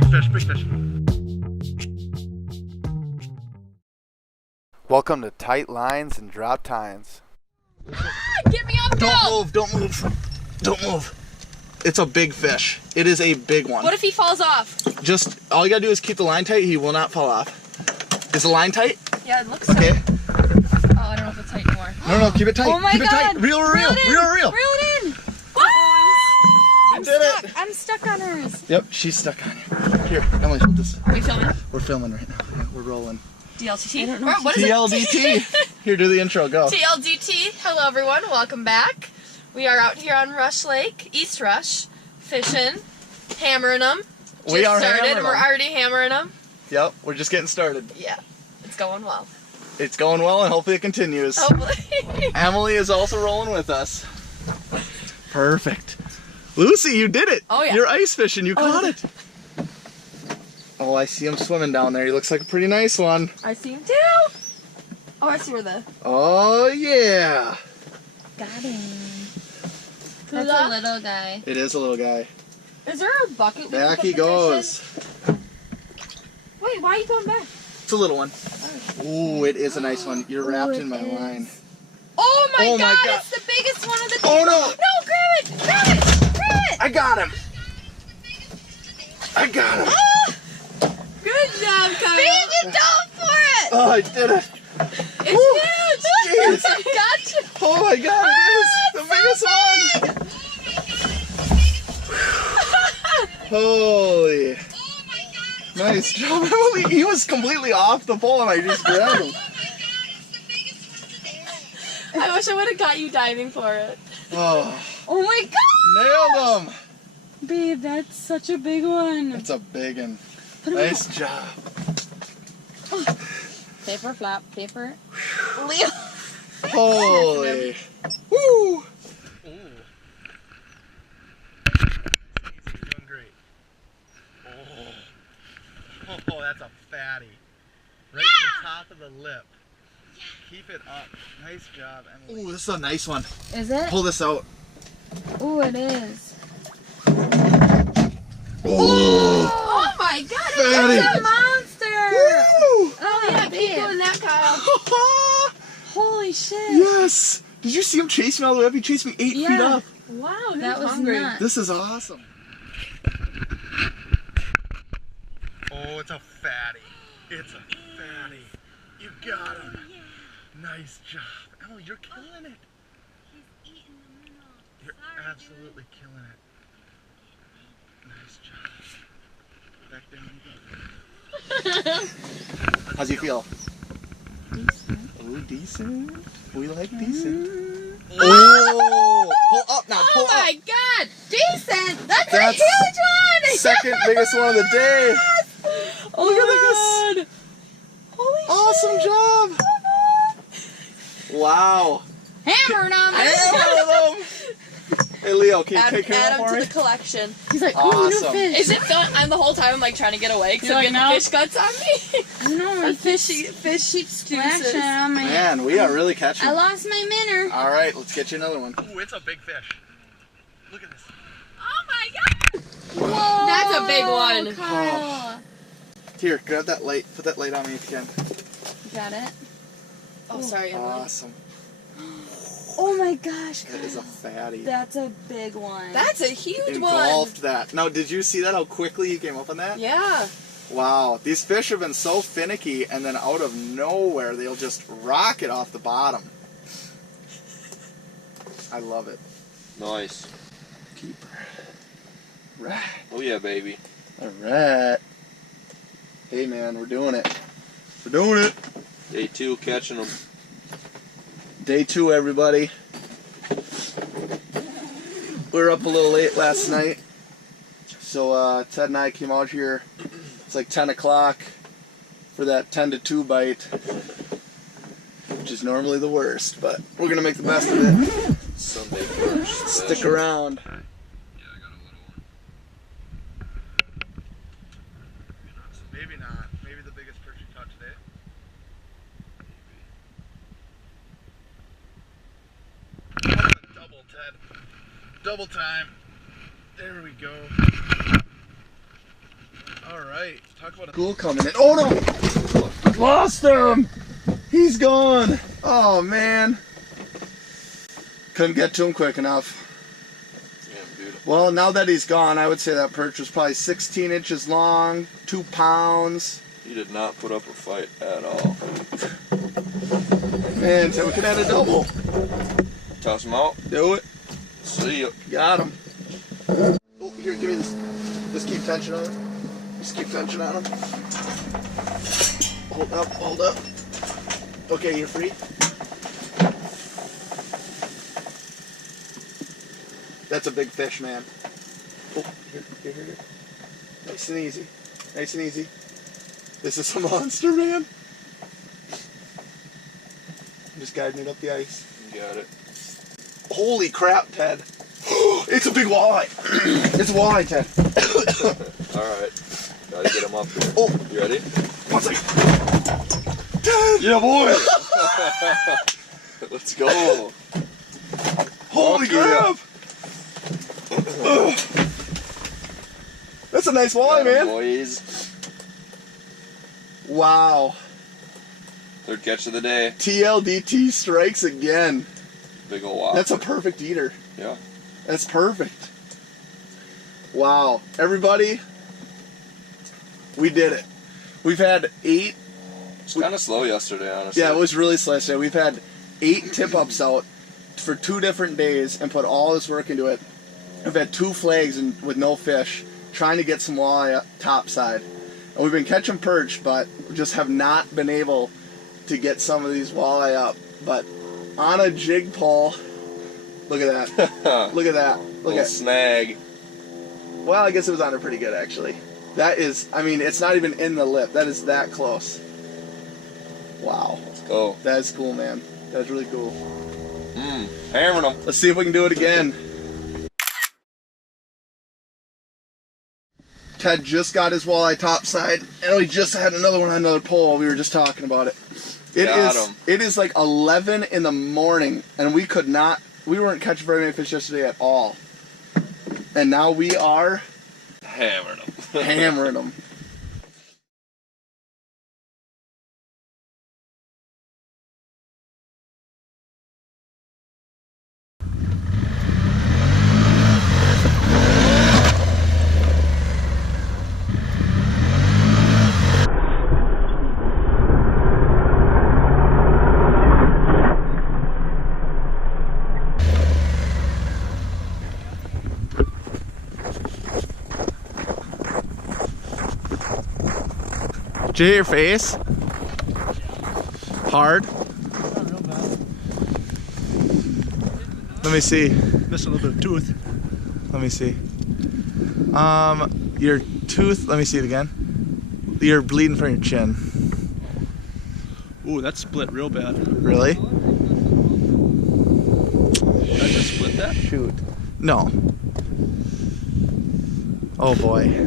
big fish, big fish. Welcome to Tight Lines and Drop Tines. Get me up, Don't move. It's a big fish. It is a big one. What if he falls off? Just, all you gotta do is keep the line tight. He will not fall off. Is the line tight? Yeah, it looks so. Okay. Oh, I don't know if it's tight anymore. No, keep it tight. Oh my keep God. it tight. Reel. Reel it in. You did it. I'm stuck on hers. Yep, she's stuck on you. Here, Emily, hold this. Are we filming? We're filming right now. Yeah, we're rolling. DLTT? I don't know. What is TLDT. Here, do the intro. Go. TLDT. Hello, everyone. Welcome back. We are out here on Rush Lake, East Rush, fishing, hammering them. We are started, hammering and we're them. already hammering them. Yep, we're just getting started. Yeah, it's going well. It's going well, and hopefully it continues. Hopefully. Emily is also rolling with us. Perfect. Lucy, you did it. Oh, yeah. You're ice fishing. You caught it. Oh, I see him swimming down there. He looks like a pretty nice one. I see him too. Oh, I see where the. Oh, yeah. Got him. That's a little guy. It is a little guy. Is there a bucket? we can Back put he the fish goes. in? Wait, why are you going back? It's a little one. Ooh, it is a nice one. You're wrapped in my line. Oh my Oh my God! God. It's the biggest one of the day. Oh, no. No, grab it! Grab it! Grab it! I got him. I got him. Good job, Kyle. Being a dog for it! Oh, I did it. It's huge! Jeez. I got you! Oh my God, it is the biggest one. Holy. Nice job, Emily. He was completely off the pole and I just grabbed him. I wish I would have got you diving for it. Oh, Oh my God! nailed him. Babe, that's such a big one. That's a big one. Nice job. Paper flap, paper. Leo. Holy. Woo. He's doing great. Oh, that's a fatty. Right in the top of the lip. Keep it up. Nice job, Emily. Ooh, this is a nice one. Is it? Pull this out. Ooh, it is. Oh, Oh my God! fatty. It's a monster! Woo! Oh, Yeah, keep babe. doing that, Kyle. Holy shit. Yes! Did you see him chase me all the way up? He chased me 8 feet Yeah. up. Wow, That was hungry. nuts. This is awesome. Oh, it's a fatty. It's a fatty. You got him. Nice job. Emily, you're killing it. He's eating the minnow. You're Sorry, absolutely killing it. Nice job. Back down you go. How's you feel? Decent. Oh, decent. We like decent. Oh! Pull up now. Pull Oh my up. God! Decent! That's a That's huge one! Second biggest one of the day. Oh Look at my this. God! Holy Awesome shit! job. Wow. Hammering on I this. love them. Hey Leo, can you Add take him him for to me? the collection. He's like, ooh, Awesome. new fish. Is it fun? I'm the whole time I'm like trying to get away because You're I'm like, getting no. fish guts on me. I know, Or my fish fish splashing juices. on my Man, we are really catching. I lost my minnow. All right, let's get you another one. Ooh, it's a big fish. Look at this. Oh my God! Whoa, That's a big one. Kyle. Here, grab that light. Put that light on me if you can. You got it? Oh, sorry, Emily. Awesome. Oh my gosh, That is a fatty. That's a big one. That's a huge one. Engulfed that. Now, did you see that? How quickly you came up on that? Yeah. Wow. These fish have been so finicky, and then out of nowhere, they'll just rocket off the bottom. I love it. Nice. Keeper. Right. Oh yeah, baby. All right. Hey, man, we're doing it. We're doing it. Day 2, catching them. Day 2, everybody. We were up a little late last night, so Ted and I came out here. It's like 10 o'clock for that 10 to 2 bite, which is normally the worst, but we're gonna make the best of it. Sunday first. Stick around. Maybe not. Maybe the biggest perch you caught today. Double, Ted. Double time. There we go. All school coming in. Oh no! Lost him! He's gone! Oh man. Couldn't get to him quick enough. Yeah, beautiful. Well, now that he's gone, I would say that perch was probably 16 inches long, 2 pounds. He did not put up a fight at all. Man, so we could add a double. Toss him out. Do it. See ya. Got him. Oh, here, give me this. Just keep tension on him. Just keep tension on him. Hold up, hold up. Okay, you're free. That's a big fish, man. Oh, here. Nice and easy. Nice and easy. This is a monster, man. I'm just guiding it up the ice. You got it. Holy crap, Ted. It's a big walleye. It's a walleye, Ted. Alright. Gotta get him up here. Oh. You ready? 1 second. Ted! Yeah, boy! Let's go. Holy Fuck yeah. crap! That's a nice walleye, Got him, man. boys. Wow. Third catch of the day. TLDT strikes again. Big ol' whopper. That's a perfect eater. Yeah. That's perfect. Wow. Everybody, we did it. We've had 8. It's kind of slow yesterday, honestly. Yeah, it was really slow yesterday. We've had 8 tip-ups out for 2 different days and put all this work into it. We've had 2 flags and with no fish, trying to get some walleye topside. And we've been catching perch, but just have not been able to get some of these walleye up. But on a jig pole, look at that. Look at that. Look Little at. snag. Well, I guess it was on her pretty good, actually. That is, I mean, it's not even in the lip. That is that close. Wow. Let's go. That is cool, man. That's really cool. Hammering them. Let's see if we can do it again. Ted just got his walleye topside, and we just had another one on another pole. We were just talking about it. Got him. It is like 11 in the morning, and we weren't catching very many fish yesterday at all. And now we are Hammering them. hammering them. Did you hit your face? Hard? Let me see. Missing a little bit of tooth. Let me see. Your tooth, let me see it again. You're bleeding from your chin. Ooh, that's split real bad. Really? Did I just split that? Shoot. No. Oh boy.